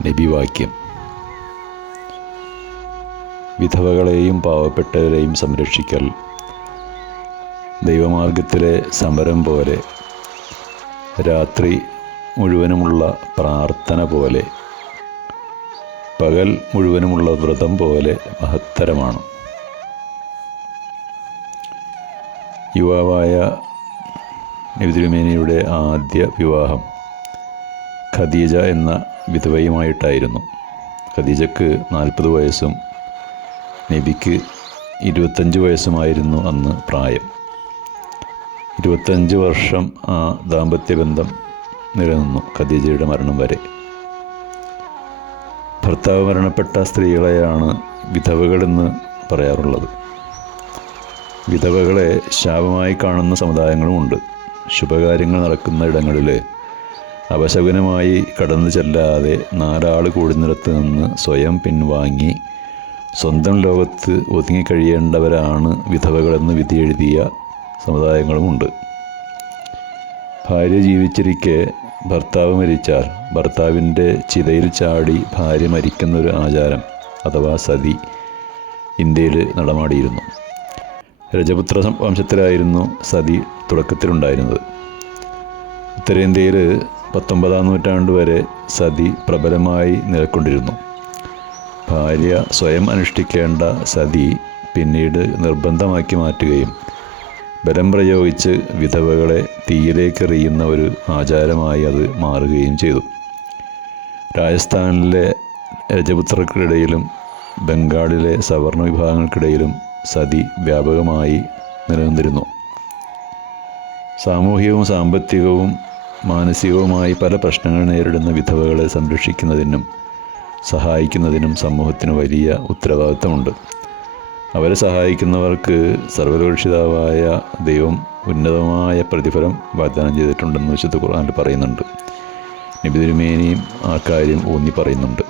നബിവാക്യം. വിധവകളെയും പാവപ്പെട്ടവരെയും സംരക്ഷിക്കൽ ദൈവമാർഗത്തിലെ സമരം പോലെ, രാത്രി മുഴുവനുമുള്ള പ്രാർത്ഥന പോലെ, പകൽ മുഴുവനുമുള്ള വ്രതം പോലെ മഹത്തരമാണ്. യുവാവായ നബി തിരുമേനിയുടെ ആദ്യ വിവാഹം ഖദീജ എന്ന വിധവയുമായിട്ടായിരുന്നു. ഖദീജക്ക് 40 വയസ്സും നബിക്ക് 25 വയസ്സുമായിരുന്നു അന്ന് പ്രായം. 25 വർഷം ആ ദാമ്പത്യബന്ധം നിലനിന്നു, ഖദീജയുടെ മരണം വരെ. ഭർത്താവ് മരണപ്പെട്ട സ്ത്രീകളെയാണ് വിധവകളെന്ന് പറയാറുള്ളത്. വിധവകളെ ശാപമായി കാണുന്ന സമുദായങ്ങളുമുണ്ട്. ശുഭകാര്യങ്ങൾ നടക്കുന്ന ഇടങ്ങളിൽ അപശകുനമായി കടന്നു ചെല്ലാതെ 4 ആൾ കൂടുന്നിടത്ത് നിന്ന് സ്വയം പിൻവാങ്ങി സ്വന്തം ലോകത്ത് ഒതുങ്ങിക്കഴിയേണ്ടവരാണ് വിധവകളെന്ന് വിധിയെഴുതിയ സമുദായങ്ങളുമുണ്ട്. ഭാര്യ ജീവിച്ചിരിക്കെ ഭർത്താവ് മരിച്ചാൽ ഭർത്താവിൻ്റെ ചിതയിൽ ചാടി ഭാര്യ മരിക്കുന്നൊരു ആചാരം അഥവാ സതി ഇന്ത്യയിൽ നടമാടിയിരുന്നു. രജപുത്ര വംശത്തിലായിരുന്നു സതി തുടക്കത്തിലുണ്ടായിരുന്നത്. ഉത്തരേന്ത്യയിൽ 19-ാം നൂറ്റാണ്ട് വരെ സതി പ്രബലമായി നിലക്കൊണ്ടിരുന്നു. ഭാര്യ സ്വയം അനുഷ്ഠിക്കേണ്ട സതി പിന്നീട് നിർബന്ധമാക്കി മാറ്റുകയും ബലം പ്രയോഗിച്ച് വിധവകളെ തീയിലേക്കെറിയുന്ന ഒരു ആചാരമായി അത് മാറുകയും ചെയ്തു. രാജസ്ഥാനിലെ രജപുത്രർക്കിടയിലും ബംഗാളിലെ സവർണ വിഭാഗങ്ങൾക്കിടയിലും സതി വ്യാപകമായി നിലനിന്നിരുന്നു. സാമൂഹികവും സാമ്പത്തികവും മാനസികവുമായി പല പ്രശ്നങ്ങൾ നേരിടുന്ന വിധവകളെ സംരക്ഷിക്കുന്നതിനും സഹായിക്കുന്നതിനും സമൂഹത്തിന് വലിയ ഉത്തരവാദിത്തമുണ്ട്. അവരെ സഹായിക്കുന്നവർക്ക് സർവ്വലോഷിതാവായ ദൈവം ഉന്നതമായ പ്രതിഫലം വാഗ്ദാനം ചെയ്തിട്ടുണ്ടെന്ന് വിശുദ്ധ ഖുർആനിൽ പറയുന്നുണ്ട്. നബി തിരുമേനിയും ആ കാര്യം ഊന്നി പറയുന്നുണ്ട്.